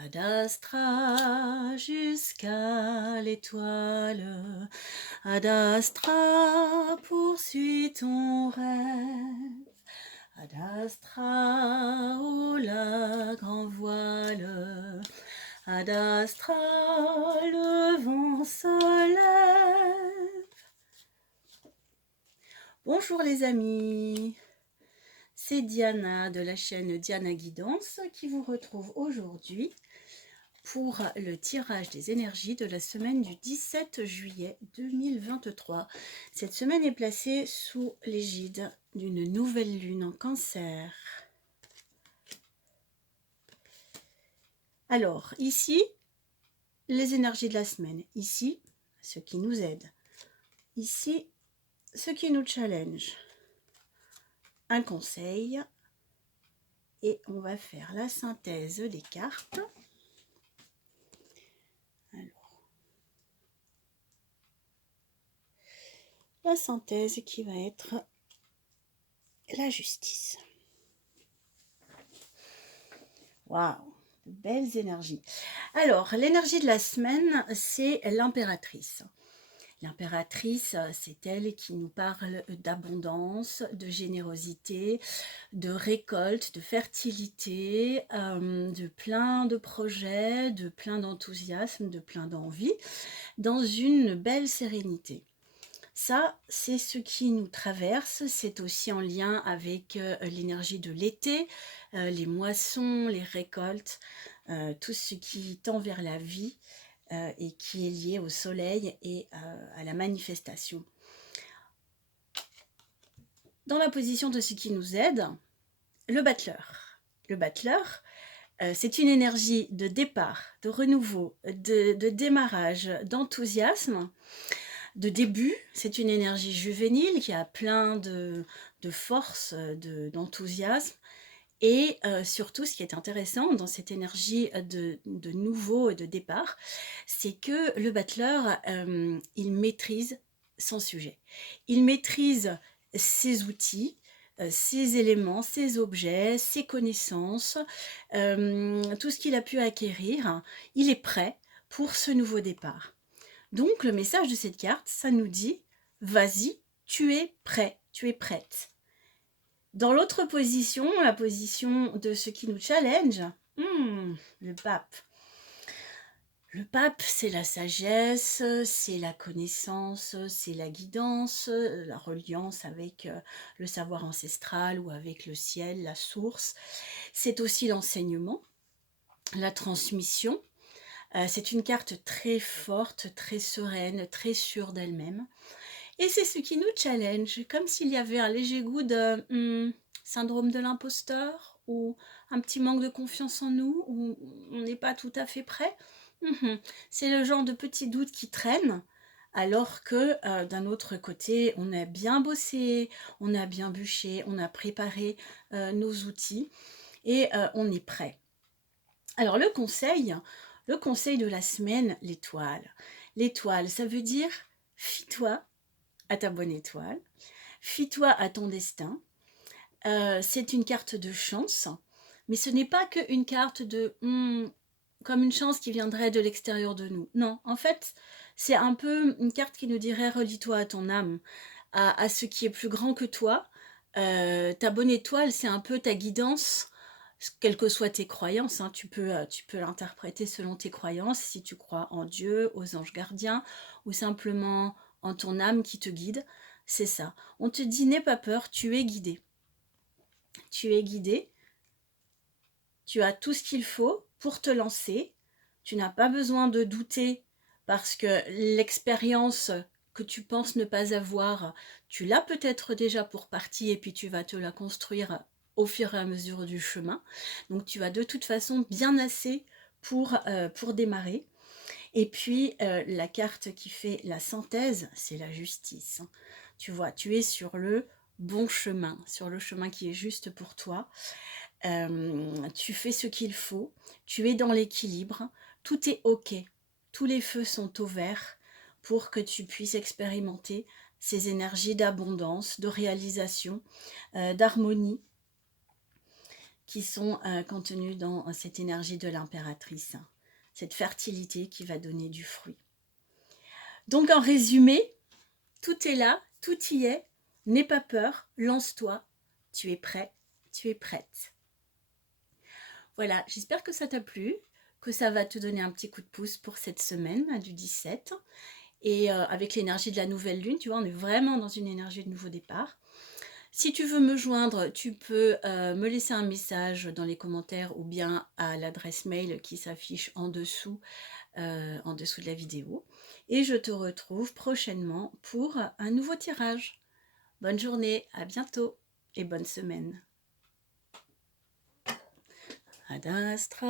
Ad astra jusqu'à l'étoile, Ad astra poursuis ton rêve, Ad astra au la grand voile, Ad astra le vent se lève. Bonjour les amis, c'est Diana de la chaîne Diana Guidance qui vous retrouve aujourd'hui pour le tirage des énergies de la semaine du 17 juillet 2023. Cette semaine est placée sous l'égide d'une nouvelle lune en Cancer. Alors, ici, les énergies de la semaine. Ici, ce qui nous aide. Ici, ce qui nous challenge. Un conseil. Et on va faire la synthèse des cartes. Alors, la synthèse qui va être la justice. Waouh, de belles énergies. Alors, l'énergie de la semaine, c'est l'impératrice. L'impératrice, c'est elle qui nous parle d'abondance, de générosité, de récolte, de fertilité, de plein de projets, de plein d'enthousiasme, de plein d'envie, dans une belle sérénité. Ça, c'est ce qui nous traverse, c'est aussi en lien avec l'énergie de l'été, les moissons, les récoltes, tout ce qui tend vers la vie et qui est lié au soleil et à la manifestation. Dans la position de ce qui nous aide, le battleur. Le battleur, c'est une énergie de départ, de renouveau, de démarrage, d'enthousiasme, de début. C'est une énergie juvénile qui a plein de force, d'enthousiasme. Et surtout, ce qui est intéressant dans cette énergie de nouveau et de départ, c'est que le battleur, il maîtrise son sujet. Il maîtrise ses outils, ses éléments, ses objets, ses connaissances, tout ce qu'il a pu acquérir. Il est prêt pour ce nouveau départ. Donc, le message de cette carte, ça nous dit « Vas-y, tu es prêt, tu es prête ». Dans l'autre position, la position de ce qui nous challenge, le pape. Le pape, c'est la sagesse, c'est la connaissance, c'est la guidance, la reliance avec le savoir ancestral ou avec le ciel, la source. C'est aussi l'enseignement, la transmission. C'est une carte très forte, très sereine, très sûre d'elle-même. Et c'est ce qui nous challenge, comme s'il y avait un léger goût de syndrome de l'imposteur ou un petit manque de confiance en nous, ou on n'est pas tout à fait prêt. C'est le genre de petits doutes qui traînent, alors que d'un autre côté, on a bien bossé, on a bien bûché, on a préparé nos outils et on est prêt. Alors le conseil de la semaine, l'étoile. L'étoile, ça veut dire fie-toi à ta bonne étoile, fie-toi à ton destin. C'est une carte de chance, mais ce n'est pas qu'une carte de comme une chance qui viendrait de l'extérieur de nous. Non, en fait, c'est un peu une carte qui nous dirait relie-toi à ton âme, à ce qui est plus grand que toi. Ta bonne étoile, c'est un peu ta guidance, quelles que soient tes croyances, hein, tu peux l'interpréter selon tes croyances, si tu crois en Dieu, aux anges gardiens, ou simplement en ton âme qui te guide, c'est ça. On te dit, n'aie pas peur, tu es guidé. Tu es guidé, tu as tout ce qu'il faut pour te lancer, tu n'as pas besoin de douter parce que l'expérience que tu penses ne pas avoir, tu l'as peut-être déjà pour partie et puis tu vas te la construire au fur et à mesure du chemin. Donc tu as de toute façon bien assez pour démarrer. Et puis la carte qui fait la synthèse, c'est la justice. Tu vois, tu es sur le bon chemin, sur le chemin qui est juste pour toi. Tu fais ce qu'il faut, tu es dans l'équilibre, tout est ok, tous les feux sont au vert pour que tu puisses expérimenter ces énergies d'abondance, de réalisation, d'harmonie. qui sont contenus dans cette énergie de l'impératrice, cette fertilité qui va donner du fruit. Donc en résumé, tout est là, tout y est, n'aie pas peur, lance-toi, tu es prêt, tu es prête. Voilà, j'espère que ça t'a plu, que ça va te donner un petit coup de pouce pour cette semaine du 17. Et avec l'énergie de la nouvelle lune, tu vois, on est vraiment dans une énergie de nouveau départ. Si tu veux me joindre, tu peux me laisser un message dans les commentaires ou bien à l'adresse mail qui s'affiche en dessous de la vidéo. Et je te retrouve prochainement pour un nouveau tirage. Bonne journée, à bientôt et bonne semaine. Ad Astra.